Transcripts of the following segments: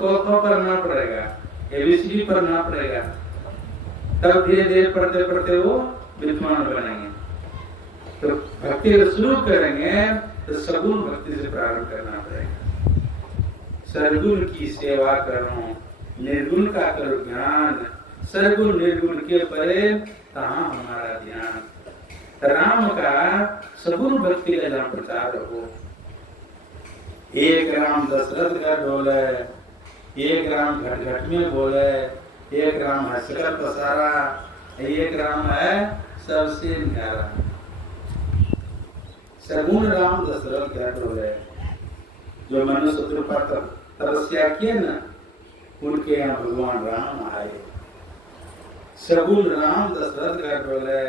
क ख पढ़ना पड़ेगा, ABCD पढ़ना पड़ेगा, तब धीरे धीरे पढ़ते पढ़ते वो विद्वान बनेंगे। तो भक्ति को शुरू करेंगे तो सगुण भक्ति से प्रारंभ करना पड़ेगा। सरगुण की सेवा करो, निर्गुण का करो ज्ञान, सरगुण निर्गुण के परे कहाँ हमारा ध्यान। राम का सगुण भक्ति का जहाँ प्रचार हो। एक राम दशरथ घर बोले, एक राम घट घट में बोले, एक राम हंसकर पसारा, एक राम है सबसे न्यारा। सगुण राम दशरथ घर बोले, जो मनुष्य पर तपस्या किए ना, उनके यहाँ भगवान राम आए। सगुण राम दशरथ घर बोले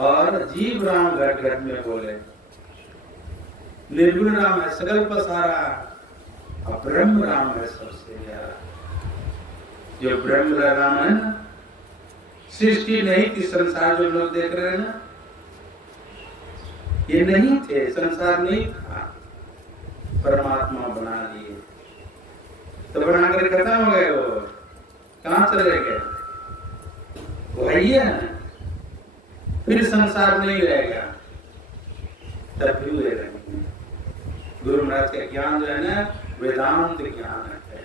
और जीव राम घट घट में बोले। निर्गुण राम है सकल पसारा और ब्रह्म राम है सबसे न्यारा। जो ब्रह्म राम है ना, सृष्टि नहीं थी, संसार जो लोग देख रहे हैं ना, ये नहीं थे, संसार नहीं था, परमात्मा बना दिए। तो बनाकर खत्म हो गए, वो कहां चले गए? वही है ना, फिर संसार नहीं रहेगा, तब भी वे रहेंगे। गुरु महाराज का ज्ञान जो है ना, वेदांत ज्ञान है।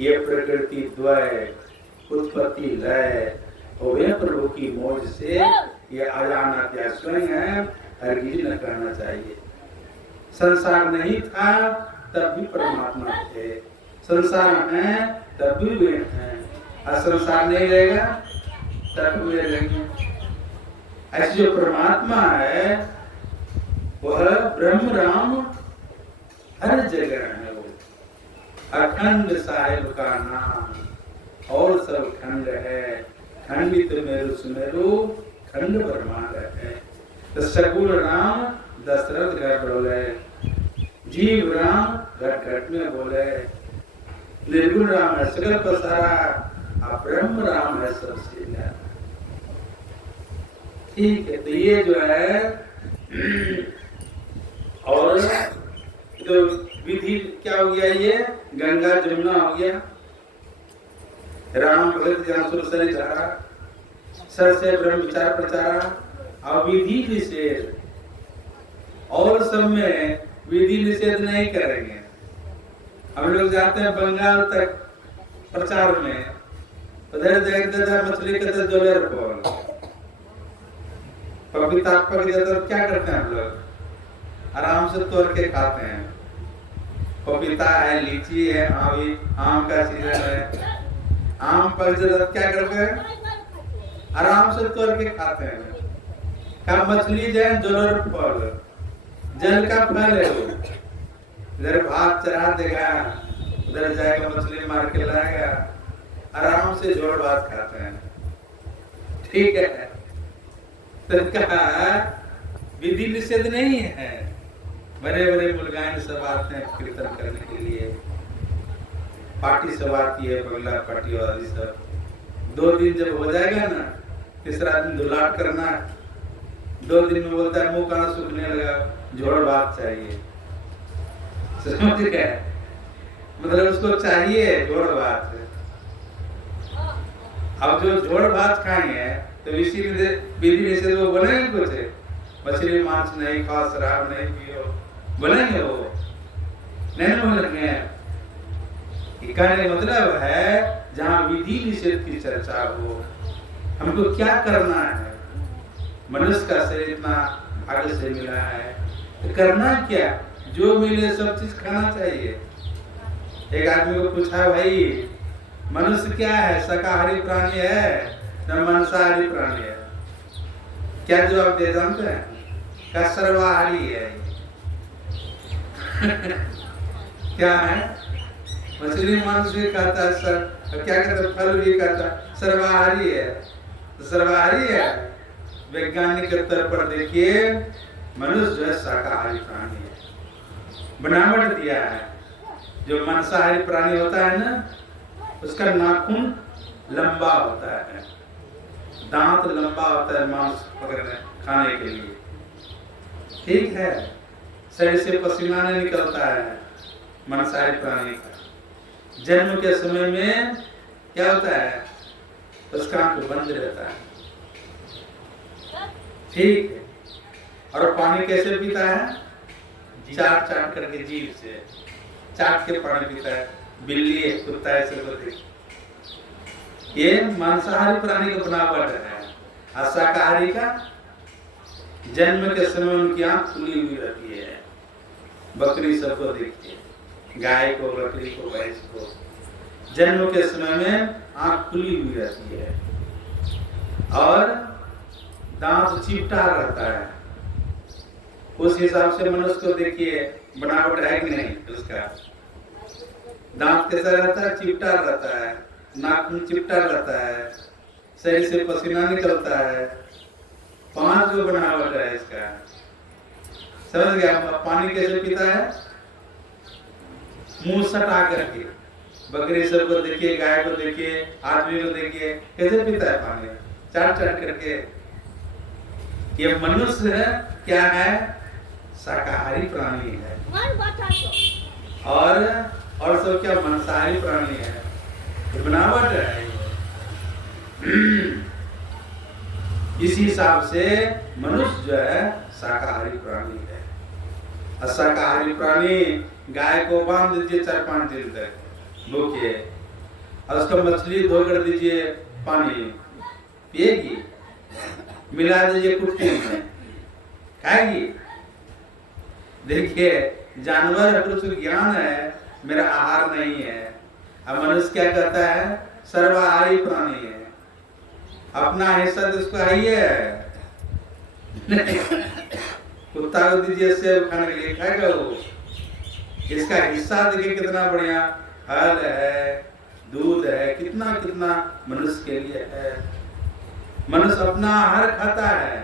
ये प्रकृति द्वय, उत्पत्ति लय और वे प्रभु की मौज से ये अजाना स्वयं है, हरगिज न करना चाहिए। संसार नहीं था तब भी परमात्मा थे, संसार है तब भी वे हैं, और संसार नहीं रहेगा तब भी वे रहेंगे। ऐसे जो परमात्मा है वह ब्रह्म राम हर जगह है। वो अखंड साहिब का नाम और सब खंड है, खंडित मेरु सुमेरु खंड ब्रह्मांड है। तो सगुण राम दशरथ घर बोले, जीव राम घट घट में बोले, निर्गुण राम है सकल पसारा और ब्रह्म राम है सबसे न्यारा। ठीक है, तो ये जो है और तो विधि क्या हो गया? ये गंगा जमुना हो गया। राम भगत जहाँ सुर से चारा, सर से ब्रह्म विचार प्रचारा और विधि निषेध। और सब में विधि निषेध नहीं करेंगे। हम लोग जाते हैं बंगाल तक प्रचार में, उधर देखते मछली के तो जोले रखो, पपीता पक जाता तो क्या करते हैं हम लोग? आराम से तोड़ के खाते हैं। पपीता है, लीची है, आम का सीजन है, आम पक जाता क्या करते हैं? आराम से तोड़ के खाते हैं। का मछली जो है जोलर फल, जल का फल है वो। इधर भात चढ़ा देगा, उधर जाएगा मछली मार के लाएगा, आराम से जोड़ भात खाते हैं। ठीक है, तो कहा विधि निषेध नहीं है। बड़े बड़े मुलगान सब आते हैं कीर्तन करने के लिए, पार्टी सब आती है, बंगला पार्टी वाली सब। 2 दिन जब हो जाएगा ना, तीसरा दिन दुलाट करना। 2 दिन में बोलता है मुंह कहाँ सूखने लगा, जोड़ भात चाहिए। समझ गए? मतलब उसको चाहिए जोड़ भात। अब जो जोड़ भात खाएंगे तो इसी विधि निषेध वो बनेंगे कुछ? मछली मांस नहीं खाओ, शराब नहीं पियो, बोलेंगे वो? नहीं बोलेंगे। कहने का मतलब है जहाँ विधि निषेध की चर्चा हो, हमको क्या करना है? मनुष्य का शरीर इतना भाग्य से मिला है, तो करना क्या? जो मिले सब चीज खाना चाहिए। एक आदमी को पूछा, भाई मनुष्य क्या है? शाकाहारी प्राणी है न मांसाहारी प्राणी है? क्या जवाब दे जानते हैं? का सर्वाहारी है। क्या है? मछली मांस भी खाता है सर, क्या कहते हैं? फल भी खाता है, सर्वाहारी है। तो सर्वाहारी है। वैज्ञानिक के तौर पर देखिए, मनुष्य जो है शाकाहारी प्राणी है, बनावट दिया है। जो मांसाहारी प्राणी होता है ना, उसका नाखून लंबा होता है, दांत लंबा होता है मांस पकड़ने खाने के लिए। ठीक है, शरीर से पसीना नहीं निकलता है, मांसाहारी प्राणी का। जन्म के समय में क्या होता है, उसका आंख बंद रहता है, ठीक है। और पानी कैसे पीता है, चाट चाट करके, जीभ से चाट के पानी पीता है। बिल्ली है, कुत्ता ऐसे बोलते, ये मांसाहारी प्राणी का बनावट है। और शाकाहारी का जन्म के समय उनकी आंख खुली हुई रहती है। बकरी सबको देखती है, गाय को, बकरी को, भैंस को, जन्म के समय में आंख खुली हुई रहती है और दांत चिपटा रहता है। उस हिसाब से मनुष्य को देखिए, बनावट है कि नहीं, उसका दांत कैसा रहता है, चिपटा रहता है, नाक में चिपटा रहता है, शरीर से पसीना निकलता है। 5 जो बनावट है इसका, समझ गया। पानी कैसे पीता है, मुंह सटा करके। बकरी सब को देखिए, गाय को देखिए, आदमी को देखिए, कैसे पीता है पानी, चाट चाट करके। ये मनुष्य क्या है, शाकाहारी प्राणी है। और सब क्या, मांसाहारी प्राणी है, ये बनावट है। इस हिसाब से मनुष्य जो है शाकाहारी प्राणी है। और शाकाहारी प्राणी, गाय को बांध दीजिए 4-5 दिन तक भूखे, और उसका मछली धो कर दीजिए, पानी पिएगी, मिला दीजिए कुट्टी में, खाएगी। देखिए, जानवर कुछ ज्ञान है, मेरा आहार नहीं है। अब मनुष्य क्या कहता है, सर्वाहारी प्राणी है, अपना हिस्सा तो उसको है। कुत्ता को दीजिए सेब खाने के लिए, खाएगा वो। इसका हिस्सा देखिए कितना बढ़िया, फल है, दूध है, कितना कितना मनुष्य के लिए है। मनुष्य अपना आहार खाता है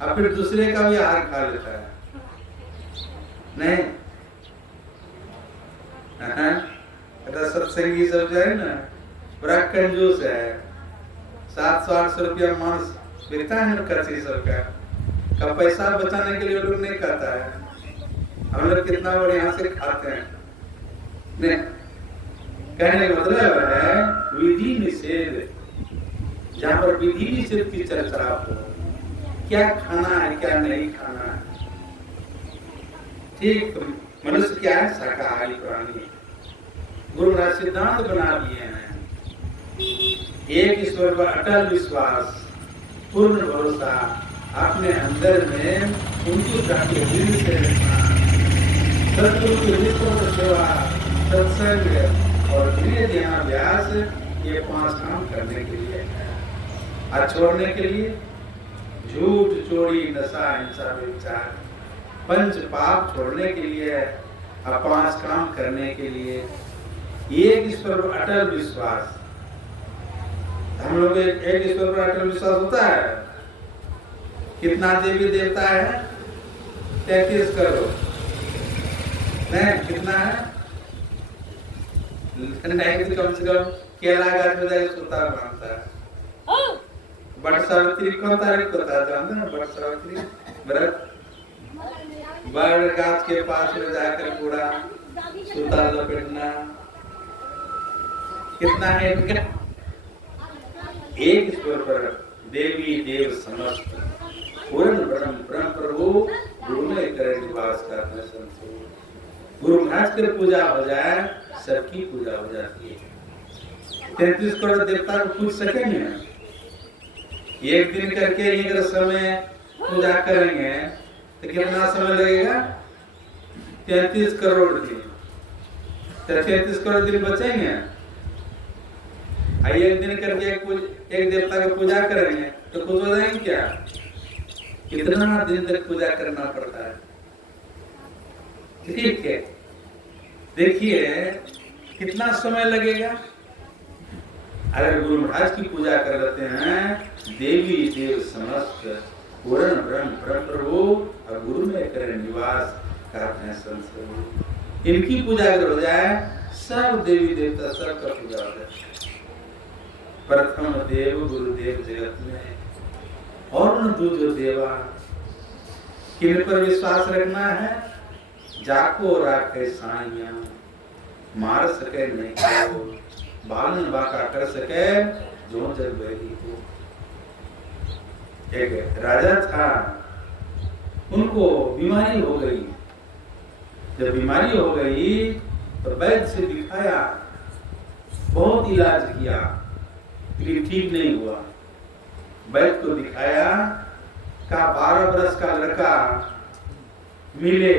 और फिर दूसरे का भी आहार खा लेता है, नहीं? सत्संगी सब जो है ना, बड़ा कंजूस है। 700-800 रुपया मांस बिकता है ना, कच्ची सब का पैसा बचाने के लिए लोग नहीं खाता है। हम लोग कितना बढ़िया से खाते हैं, नहीं? कहने का मतलब है विधि निषेध। जहाँ पर विधि निषेध की चर्चा हो, क्या खाना है, क्या नहीं खाना है, ठीक। मनुष्य क्या है, शाकाहारी प्राणी। गुरु महाराज सिद्धांत बना दिए हैं, एक ईश्वर पर अटल विश्वास, पूर्ण भरोसा, अपने अंदर में उनकी जाके दिल से सतगुरु की निष्ठा सेवा, सत्संग और धीरे ध्यानाभ्यास, ये 5 काम करने के लिए है। और छोड़ने के लिए झूठ, चोरी, नशा, हिंसा, व्यभिचार, 5 पाप छोड़ने के लिए और 5 काम करने के लिए एक ईश्वर पर अटल विश्वास। हम लोग एक ईश्वर पर अटल विश्वास होता है। कितना देवी देवता है, 33 करोड़, नहीं? कितना है, नहीं तो कम से कम केला गाछ में जाके सुता मानता है। बट सावित्री कौन तारीख को था, जानते ना? बट सावित्री व्रत, बड़ गाछ के पास में जाकर पूरा सुता लपेटना। कितना है इनका? एक ईश्वर पर देवी देव समस्त, पूर्ण ब्रह्म ब्रह्म प्रभु, गुरु में करे निवास करने संतोष। गुरु महाराज की पूजा हो जाए, सबकी पूजा हो जाती है। 33 करोड़ देवता को पूज सकेंगे? एक दिन करके एक समय पूजा करेंगे तो कितना समय लगेगा? 33 करोड़ दिन। 33 करोड़ दिन बचेंगे। एक दिन करके एक देवता की पूजा करेंगे तो खुश हो जाएंगे क्या? कितना दिन तक पूजा करना पड़ता है, ठीक है? देखिए कितना समय लगेगा। अगर गुरु महाराज की पूजा कर लेते हैं, देवी देव समस्त, पूर्ण ब्रह्म परम प्रभु और गुरु में करें निवास, करते हैं संत। इनकी पूजा अगर हो जाए, सब देवी देवता सबका पूजा हो जाए। प्रथम देव गुरुदेव जगत में, और न दूजो देवा। किन पर विश्वास रखना है? जाको राखे साइया, मार सके नहीं को, बालन बाका कर सके जो जग बैरी को। एक राजा था, उनको बीमारी हो गई। जब बीमारी हो गई तो वैद्य से दिखाया, बहुत इलाज किया लेकिन ठीक नहीं हुआ। वैद्य को दिखाया, कहा 12 बरस का लड़का मिले,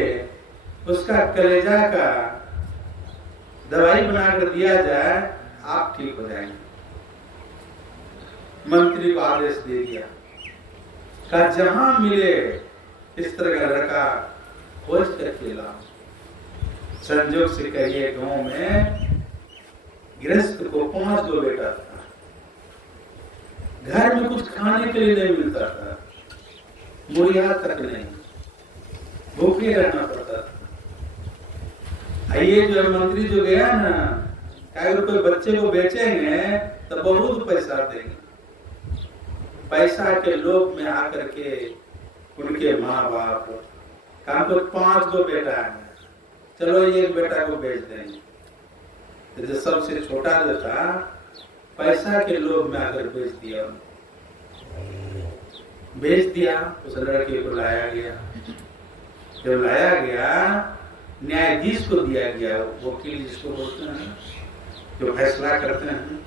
उसका कलेजा का दवाई बनाकर दिया जाए, आप ठीक हो जाएंगे। मंत्री को आदेश दे दिया, कहा जहां मिले इस तरह का लड़का खोज करके लाओ। संजोग से कहिए गांव में गृहस्थ को 5 गो बेटा था, घर में कुछ खाने के लिए नहीं मिलता था, मुहैया तक नहीं, भूखे रहना पड़ता था। ये जो मंत्री जो गया ना, अगर कोई बच्चे को बेचेंगे तो बहुत पैसा देंगे। पैसा के लोभ में आकर के उनके माँ बाप कहा को 5 गो बेटा है, चलो एक बेटा को बेच देंगे। तो जो सबसे छोटा जो था, पैसा के लोभ में आकर बेच दिया। उस लड़के को लाया गया। जब लाया गया, न्यायाधीश को दिया गया, वकील जिसको बोलते हैं, जो फैसला करते हैं,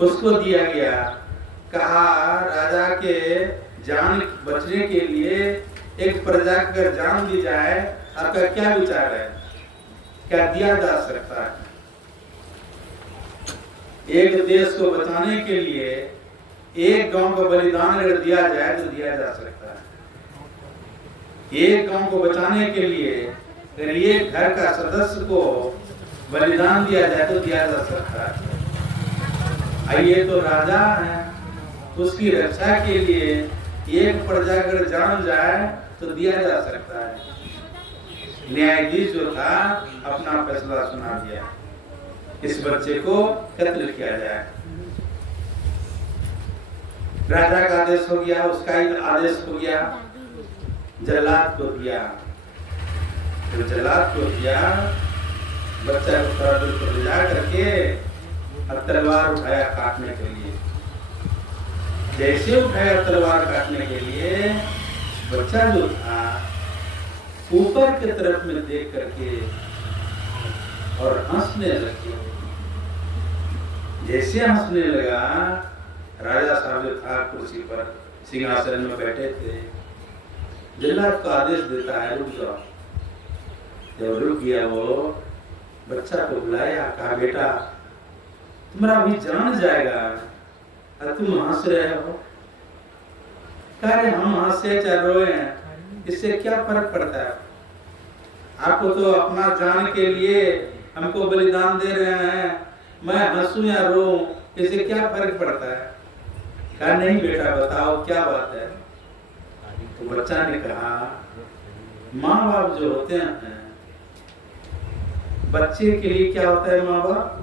उसको दिया गया। कहा राजा के जान बचने के लिए एक प्रजा को अगर जान दी जाए, आपका क्या विचार है, क्या दिया जा सकता है? एक देश को बचाने के लिए एक गांव को बलिदान अगर दिया जाए तो दिया जा सकता है। एक गांव को बचाने के लिए अगर एक घर का सदस्य को बलिदान दिया जाए तो दिया जा सकता है। ये तो राजा है, उसकी रक्षा के लिए एक प्रजा अगर जान जाए तो दिया जा सकता है। न्यायाधीश जो था अपना फैसला सुना दिया, इस बच्चे को कत्ल किया जाए। राजा का आदेश हो गया, उसका ही आदेश हो गया, जल्लाद को दिया। तो जल्लाद को दिया, बच्चा को थोड़ा दूर पर ले जा करके और तलवार उठाया काटने के लिए। जैसे उठाया तलवार काटने के लिए, बच्चा जो था ऊपर की तरफ में देख करके और हंसने लगे। जैसे हंसने लगा, राजा साहब जो था कुर्सी पर सिंहासन में बैठे थे, जल्लाद को आदेश देता है रुक जाओ। जब रुक गया, वो बच्चा को बुलाया, कहा बेटा तुम्हारा अभी जान जाएगा और तुम हंस रहे हो। कह रहे हम हंसे चाहे रोए हैं, इससे क्या फर्क पड़ता है? आपको तो अपना जान के लिए हमको बलिदान दे रहे हैं, मैं हंसूं या रोऊं, इससे क्या फर्क पड़ता है? कहा नहीं बेटा बताओ क्या बात है। तो बच्चा ने कहा माँ बाप जो होते हैं, बच्चे के लिए क्या होता है? माँ बाप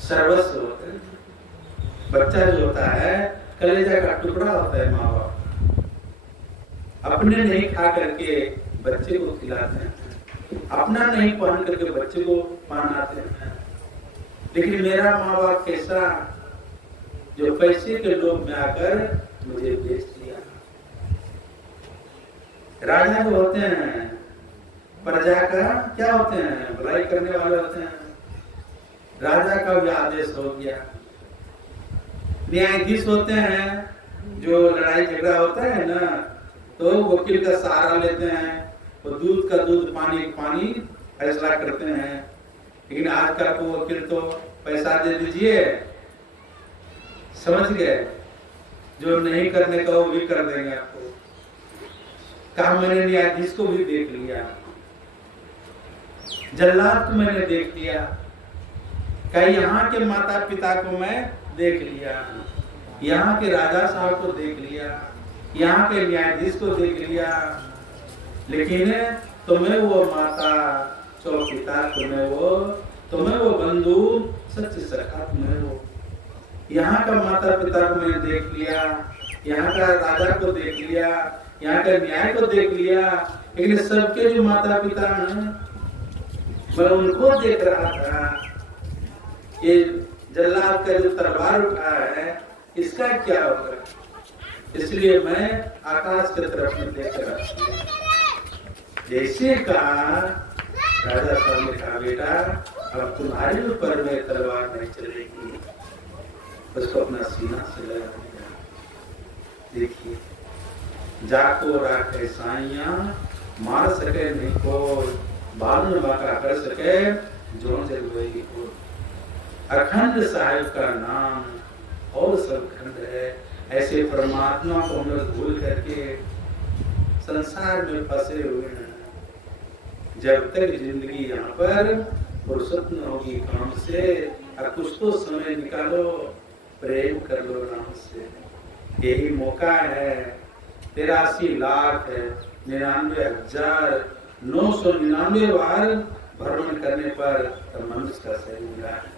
सर्वस्व होते हैं। बच्चा जो होता है कलेजा का टुकड़ा होता है। माँ बाप अपने नहीं खा करके बच्चे को खिलाते हैं, अपना नहीं पहन करके बच्चे को पहनाते हैं। लेकिन मेरा माँ बाप कैसा, जो पैसे के लोभ में आकर मुझे बेच दिया। राजा जो होते हैं प्रजा का क्या होते हैं? भलाई करने वाले होते हैं। राजा का भी आदेश हो गया। न्यायाधीश होते हैं, जो लड़ाई झगड़ा होता है ना, तो वकील का सहारा लेते हैं, वो दूध का दूध पानी का पानी फैसला करते हैं। लेकिन आजकल को वकील तो पैसा दे दीजिए, समझ गए, जो नहीं करने का वो भी कर देंगे आपको। कहा मैंने न्यायाधीश को भी देख लिया, जल्लाद को मैंने देख लिया, कहीं यहाँ के माता पिता को मैं देख लिया, यहाँ के राजा साहब को देख लिया, यहाँ के न्यायाधीश को देख लिया, लेकिन तुम्हें वो माता, तो पिता तुम्हें वो बंधु, सच्ची सखा तुम्हें वो, यहाँ का माता पिता को मैंने देख लिया, यहाँ का राजा को देख लिया, यहाँ का न्याय को देख लिया, लेकिन सबके जो माता पिता हैं, मैं उनको देख रहा था, ये जल्लाद का जो तलवार उठा है इसका क्या होगा, इसलिए मैं आकाश की तरफ में देख रहा था। जैसे कहा राजा साहब ने कहा, बेटा अब तुम्हारे ऊपर में तलवार नहीं चलेगी, उसको अपना सीना से लगा दिया। देखिए, जाको राखे साइया, मार सके नहीं को, बाल न बाका कर सके जो जरूरी को। अखंड साहिब का नाम और सब खंड है। ऐसे परमात्मा को हम लोग भूल करके संसार में फंसे हुए हैं। जब तक जिंदगी यहाँ पर फुर्सत न होगी काम से, और कुछ तो समय निकालो, प्रेम कर लो राम से। यही मौका है। 83,99,999 बार भ्रमण करने पर मनुष्य का शरीर मिला है।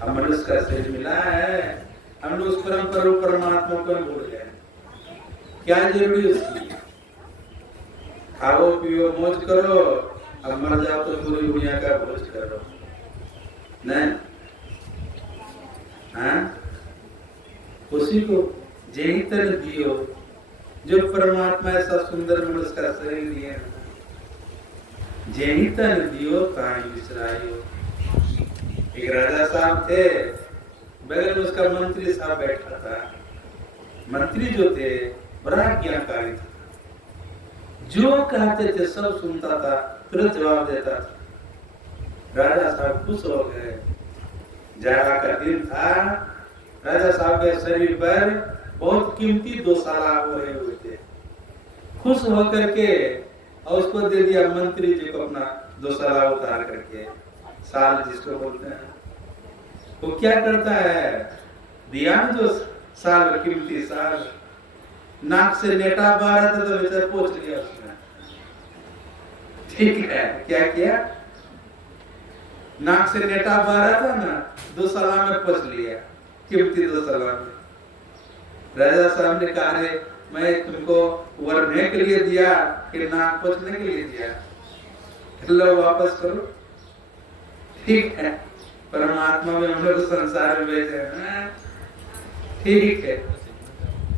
अब मनुष्य का शरीर मिला है, हम लोग उस परमात्मा को भूल गए। क्या जरूरी उसकी? खाओ पियो मौज करो, अब मर जाओ तो पूरी दुनिया का भोज करो, नहीं? हाँ, उसी को जेही तरह दियो जो परमात्मा ऐसा सुंदर मनुष्य का शरीर दिए, जेही तरह दियो ताई विसरायो। एक राजा साहब थे, बगल में उसका मंत्री साहब बैठा था। मंत्री जो थे बड़ा ज्ञानकारी था, जो कहते थे सब सुनता था, तुरंत जवाब देता था। राजा साहब खुश हो गए। जाड़ा का दिन था, राजा साहब के शरीर पर बहुत कीमती 2 साला हो रहे हुए थे। खुश होकर के और उसको दे दिया मंत्री जी को अपना 2 साला उतार करके, साल जिसको बोलते हैं। वो क्या करता है, दिया ना जो साल कीमती साल, नाक से लेटा बारह था तो बेचारा पोंछ लिया उसने। ठीक है, क्या किया? नाक से लेटा बारह था ना, 2 साल में पोंछ लिया, कीमती 2 साल में। राजा साहब ने कहा, अरे मैं तुमको वरने के लिए दिया कि नाक पोंछने के लिए दिया? लो वापस करो। ठीक है, परमात्मा में हम लोग संसार में भेजे हैं, ठीक है,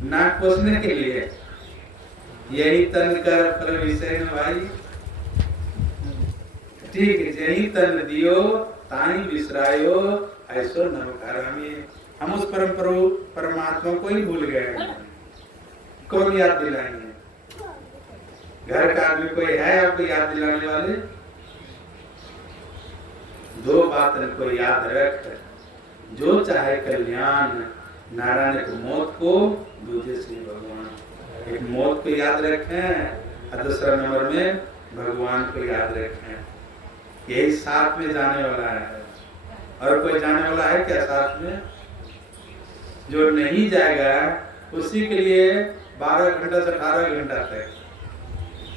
नाक पोंछने के लिए। यही तन कर फल विषय में भाई, ठीक है, यही तन दियो ताई विसरायो, ऐसो नमकारामी। हम उस परमात्मा को ही भूल गए। कौन याद दिलाएंगे? घर का आदमी कोई है आपको याद दिलाने वाले? 2 बात को याद रख, जो चाहे कल्याण, नारायण को मौत को, दूसरे श्री भगवान। एक मौत को याद रखें और दूसरा नंबर में भगवान को याद रखें। यही साथ में जाने वाला है। और कोई जाने वाला है क्या साथ में? जो नहीं जाएगा उसी के लिए 12 घंटा से 18 घंटा तक,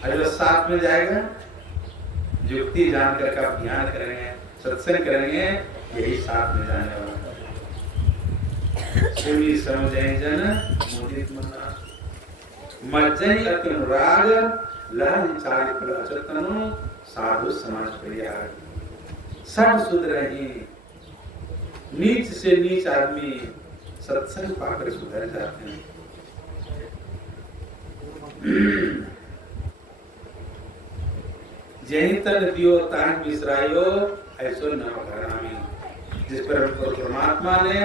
और जो साथ में जाएगा युक्ति जानकर का ध्यान करेंगे, सत्संग करेंगे, यही साथ में जाने वाला है। सुनी समझे जन मुदित मना, मज्जई अति अनुराग, लहन चारित प्रचतनु, साधु समाज परिहार। सब सुधर रही, नीच से नीच आदमी सत्संग पाकर सुधर जाते हैं। जही तन दियो तान विसरायो, ऐसो नवघरामी। जिस पर परमात्मा ने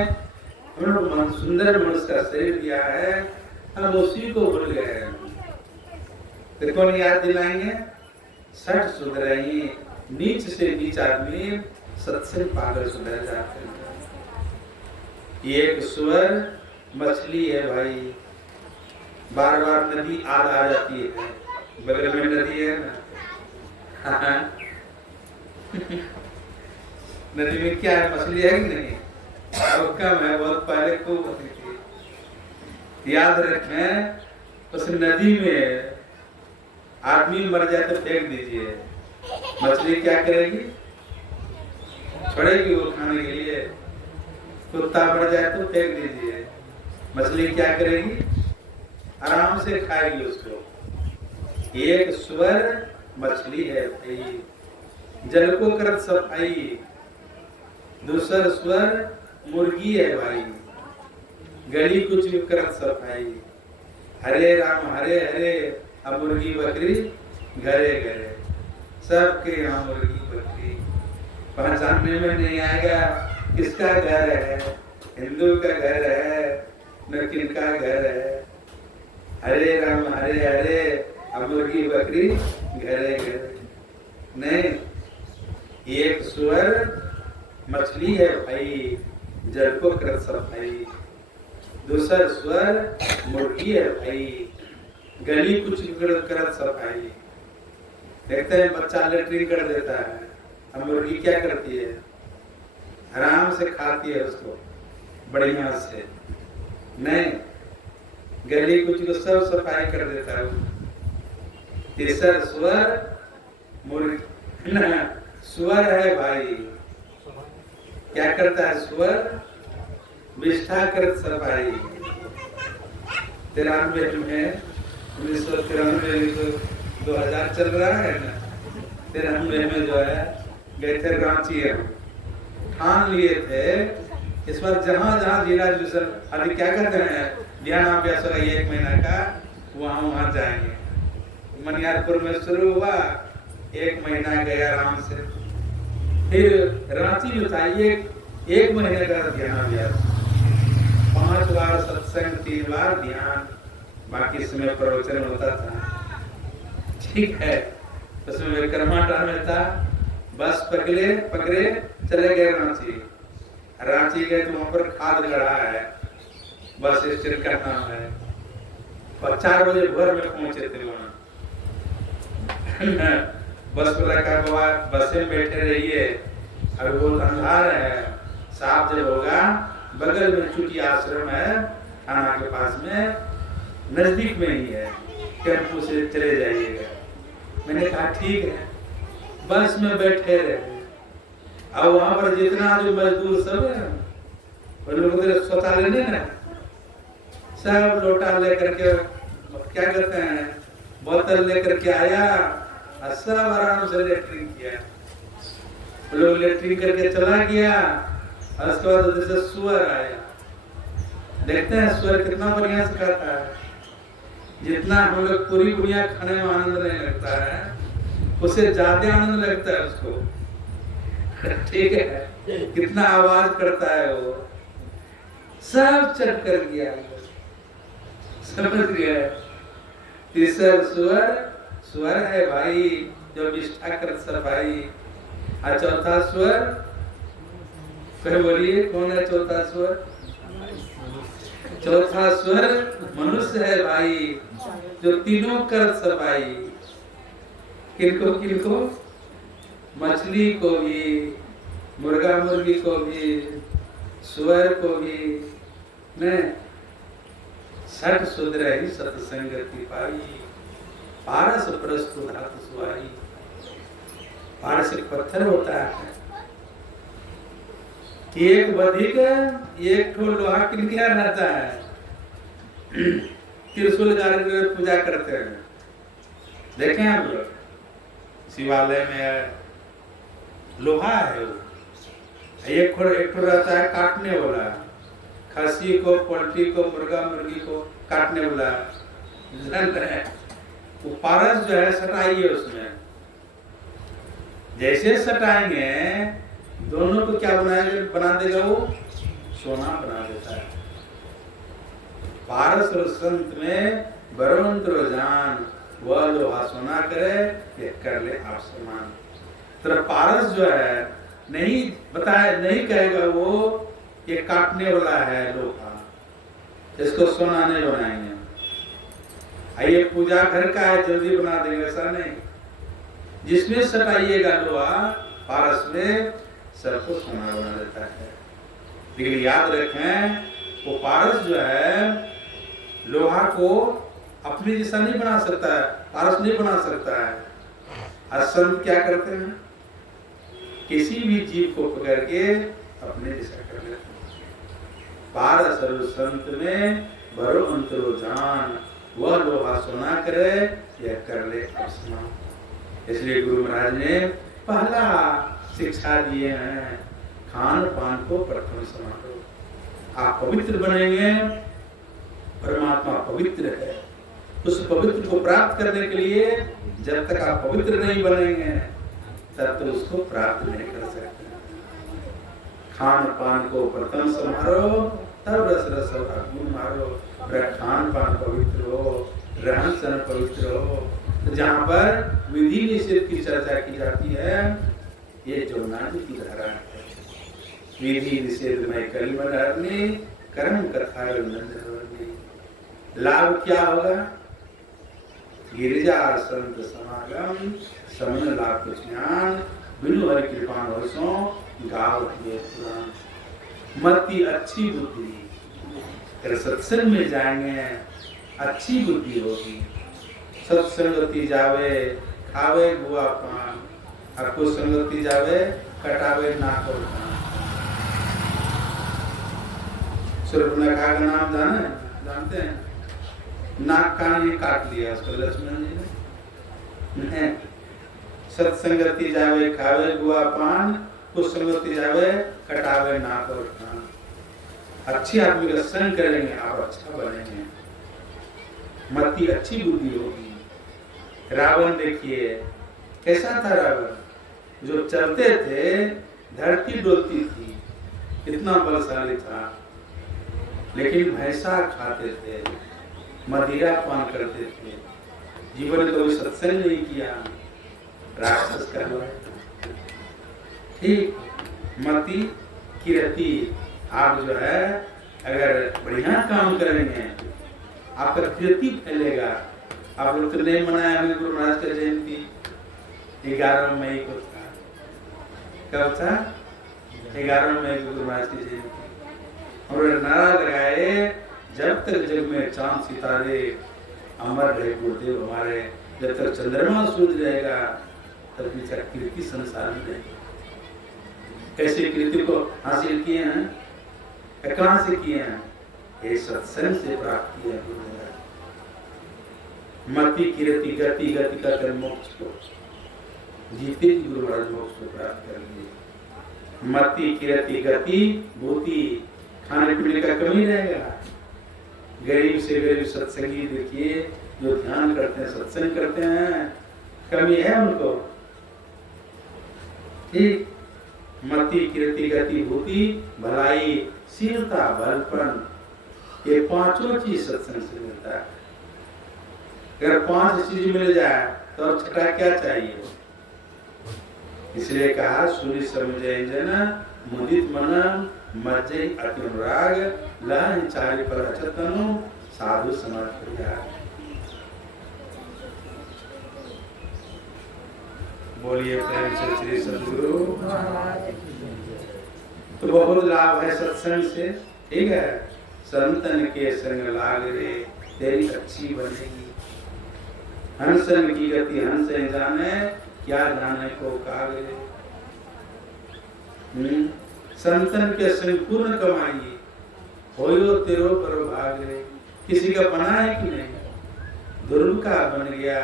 हमें सुंदर मनुष्य का शरीर दिया है, हम उसी को भूल गए हैं। तो कौन याद दिलाएंगे? सठ सुधरही, नीच से नीच आदमी सत्संग पाकर सुधर जाते हैं। एक स्वर मछली है भाई, बार बार नदी आ जाती है, बगल में नदी है ना। नदी में क्या है? मछली है कि नहीं? और कम है, बहुत पहले खूब होती थी। याद रखें, उस नदी में आदमी मर जाए तो फेंक दीजिए, मछली क्या करेगी? छोड़ेगी वो खाने के लिए। कुत्ता मर जाए तो फेंक दीजिए, मछली क्या करेगी? आराम से खाएगी उसको। एक स्वर मछली है भाई, जल को करत सफाई। दूसर स्वर मुर्गी है भाई, गली कुछ भी करत सफाई। हरे राम हरे हरे, अब मुर्गी बकरी घरे घरे, सबके यहाँ मुर्गी बकरी। पहचानने में नहीं आएगा किसका घर है, हिंदू का घर है न किनका घर है। हरे राम हरे हरे, अब मुर्गी बकरी घरे घरे। नहीं, एक स्वर मछली है भाई, जल को कर सफाई। दूसरा स्वर मुर्गी है भाई, गली कुछ कर सफाई। देखते हैं बच्चा लेट्रिन कर देता है, अब मुर्गी क्या करती है, आराम से खाती है उसको बढ़िया से। नहीं, गली कुछ को सब सफाई कर देता है। तीसरा स्वर मुर्गी ना, स्वर है भाई, क्या करता है स्वर, विष्ठा कर सफाई। 93 में 1993 में 2000 चल रहा है ना, 93 में जो है गए थे रांची, ठान लिए थे इस बार जहाँ जहाँ जिला डिवीजन अभी क्या कहते हैं ध्यान अभ्यास होगा 1 महीना का, वहाँ जाएंगे। मनियारपुर में शुरू हुआ, 1 महीना गया आराम से। फिर रांची में था एक महीने का ध्यान अभ्यास, 5 बार सत्संग, 3 बार ध्यान, बाकी समय प्रवचन होता था। ठीक है, उसमें विक्रमाटा में था। बस पकड़े चले गए रांची गए तो वहां पर खाद गड़ा है, बस स्टैंड का नाम है। और 4 बजे भोर में पहुंचे थे वहां। बस वाला का बाबा बस में बैठे रहिए, अभी बहुत अंधार है, साफ जब होगा बगल में चुटी आश्रम है थाना के पास में, नजदीक में ही है, टेम्पो से चले जाइएगा। मैंने कहा ठीक है, बस में बैठे रहे। अब वहां पर जितना जो मजदूर सब है वो लोग स्वतः लेने ना, सब लोटा लेकर के क्या करते हैं, बोतल लेकर के आया और सब आराम से लेट्रिन किया। लोग लेट्रिन करके चला गया और उसके बाद उधर से सुअर आया। देखते हैं सुअर कितना बढ़िया से खाता है, जितना हम लोग पूरी दुनिया खाने में आनंद नहीं लगता है, उससे ज्यादा आनंद लगता है उसको। ठीक है, कितना आवाज करता है वो, सब चट कर गया, समझ गया। तीसरा स्वर है भाई जो विष्ठा कर सफाई। और चौथा स्वर कहे बोलिए कौन है चौथा स्वर? चौथा स्वर मनुष्य है भाई जो तीनों कर सफाई। किनको? मछली को भी, मुर्गा मुर्गी को भी, स्वर को भी। ने 60 सुधर ही सत्संगति पाई, पारस प्रस्तुत हाथ सुहाई। पारस एक पत्थर होता है, एक बधिक एक ठो लोहा किनके रहता है, त्रिशूल गाड़ के पूजा करते हैं। देखें आप लोग शिवालय में लोहा है वो, एक ठो रहता है काटने वाला, खसी को, पोल्ट्री को, मुर्गा मुर्गी को काटने वाला। वो पारस जो है सटाइए उसमें, जैसे सटाएंगे दोनों को क्या बना देगा वो, सोना बना देता है। पारस और संत में बरवंत जान, वह लोहा सोना करे ये कर ले आप समान। तो पारस जो है नहीं बताया, नहीं कहेगा वो ये काटने वाला है लोहा, इसको सोना नहीं बनाएंगे। ये पूजा घर का है जल्दी बना देंगे, ऐसा नहीं। जिसमें सटाइएगा लोहा पारस में सबको सोना बना देता है। लेकिन याद रखें वो पारस जो है लोहा को अपने जैसा नहीं बना सकता है, पारस नहीं बना सकता है। और संत क्या करते हैं, किसी भी जीव को पकड़ के अपने जैसा कर लेते हैं। पारस और संत में भरो अंतरो जान, वह लोहा सोना करे यह कर ले अब समाओ। इसलिए गुरु महाराज ने पहला शिक्षा दिए हैं, खान पान को प्रथम समारो। आप पवित्र बनेंगे, परमात्मा पवित्र है। उस पवित्र को प्राप्त करने के लिए जब तक आप पवित्र नहीं बनेंगे तब तो उसको प्राप्त नहीं कर सकते। खान पान को प्रथम समारो, तब रस रस गुण मारो। खान पान पवित्र हो, रहन सहन पवित्र हो। तो जहाँ पर विधि निषेध की चर्चा की जाती है, ये जमुनाजी की धारा है। विधि निषेध में कलम धरने, कर्म कथा लाभ क्या होगा? गिरिजा संत समागम, समन लाभ ज्ञान, बिनु हरि कृपा होसो गाव ये पुराण। मति अच्छी बुद्धि, अगर सत्संग में जाएंगे अच्छी बुद्धि होगी। सत्संगति जावे खावे गुआ पान, और कुछ संगति जावे कटावे नाक और कान। सूर्यपुनखा का नाम जानते हैं? नाक कान ही काट लिया उसको लक्ष्मण जी ने। सत्संगति जावे खावे गुआ पान, कुछ संगति जावे कटावे नाक और कान। अच्छी आदमी का संग करेंगे आप अच्छा बनेंगे, मति अच्छी बुद्धि होगी। रावण देखिए कैसा था रावण, जो चलते थे धरती डोलती थी, इतना बलशाली था। लेकिन भैंसा खाते थे, मदिरा पान करते थे, जीवन में कभी सत्संग नहीं किया, राक्षस कहलाए। ठीक मति कीर्ति, आप जो है अगर बढ़िया काम करेंगे आपका कीर्ति फैलेगा। आप लोग तो नहीं मनाया हमें गुरु महाराज का जयंती 11 मई को था। कब था? 11 मई को गुरु महाराज की जयंती। और नारा लगाए, जब तक जग में चांद सितारे अमर रहे गुरुदेव हमारे, जब तक चंद्रमा सूरज रहेगा तब भी कीर्ति संसार में रहेगी। कैसे कीर्ति को हासिल किए हैं? कहाँ से किए हैं? ये सत्संग से प्राप्त किया गुरु महाराज। मति कीर्ति गति, गति का कर मोक्ष को जीते जी गुरु महाराज मोक्ष को प्राप्त कर लिए। मति कीर्ति गति भूति, खाने पीने का कमी रहेगा। गरीब से गरीब सत्संगी देखिए जो ध्यान करते हैं, सत्संग करते हैं, कमी है उनको। ठीक, मति कीर्ति गति भूति, भलाई शीलता बलपन, ये पांचों चीज सत्संग से मिलता है। अगर 5 चीज मिल जाए तो और छठा क्या चाहिए? इसलिए कहा सुनि समझे जना मुदित मन मज्जै अतिनुराग, लहन चारि पर अचतनु साधु समाज प्रयाग। बोलिए प्रेम से श्री सद्गुरु। तो बहुत लाभ है सत्संग से। ठीक है, संतन के संग लाग रे तेरी अच्छी बनेगी। हंसन की गति हंस जाने, क्या जाने को कागे। संतन के संग पूर्ण कमाइए, होयो तेरो पर भाग रे। किसी का बना है कि नहीं? दुर्ग का बन गया,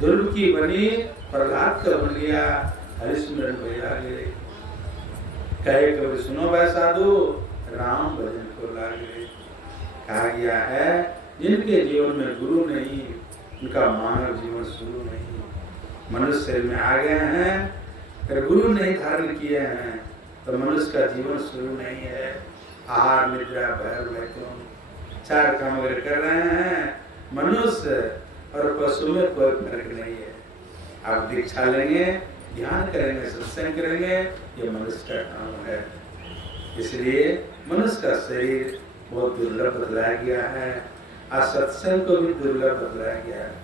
दुर्ग की बनी प्रहलाद का बन गया, हरिस्मरण वैरागे। कहे कभी सुनो भाई साधु, राम भजन को लागे। कहा गया है जिनके जीवन में गुरु नहीं, उनका मानव जीवन शुरू नहीं। मनुष्य में आ गए हैं, अगर गुरु नहीं धारण किए हैं तो मनुष्य का जीवन शुरू नहीं है। आहार निद्रा भय मैथुन 4 काम अगर कर रहे हैं, मनुष्य और पशु में कोई फर्क नहीं है। आप दीक्षा लेंगे, ध्यान करेंगे, सत्संग करेंगे, ये मनुष्य का काम है। इसलिए मनुष्य का शरीर बहुत दुर्लभ बदलाया गया है, और सत्संग को भी दुर्लभ बदलाया गया है।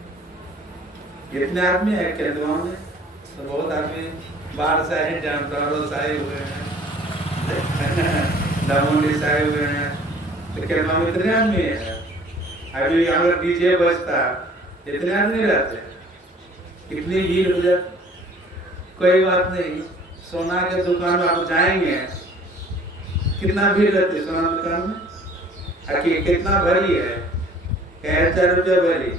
कितने आदमी है केंद्रों में? तो बहुत आदमी बाहर से आए, जानवरों से आए हुए हैं, दामोदी से आए हुए हैं। तो केंद्रों में इतने आदमी है। अभी यहाँ डीजे बजता, इतने आदमी रहते, कितनी भीड़ हो जाती। कोई बात नहीं, सोना के दुकान में आप जाएंगे, कितना भीड़ रहती है सोना दुकान में? कितना भरी है? 1000 रुपया भरी,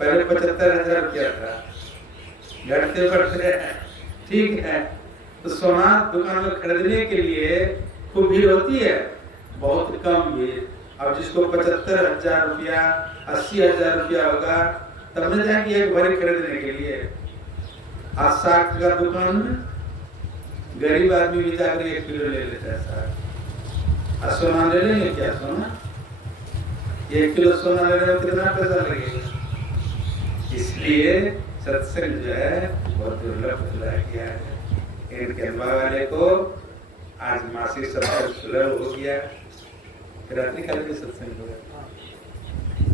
पहले 75,000 रुपया था, घटते बढ़ते ठीक है। तो सोना दुकान में खरीदने के लिए खूब भीड़ होती है, बहुत कम भीड़। अब जिसको 75,000 रुपया 80,000 रुपया होगा तब न जाएंगे एक भरी खरीदने के लिए। आज साग का दुकान में गरीब आदमी भी जाकर 1 किलो ले लेता है साग। आज सोना ले लेंगे क्या? सोना 1 किलो सोना लेने में कितना पैसा लगेगा? इसलिए सत्संग जो है बहुत दुर्लभ गया है। इन केरला वाले को आज मासिक सत्संग सुलभ हो गया, रात्रि काल में सत्संग होगा,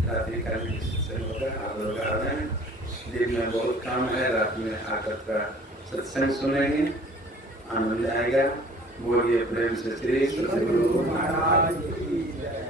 रात्रि काल में सत्संग होगा। आप लोग आ रहे हैं, दिन में बहुत काम है, रात में आकर का सत्संग सुनेंगे, आनंद आएगा। बोलिए प्रेम से श्री सद्गुरु महाराज की जय।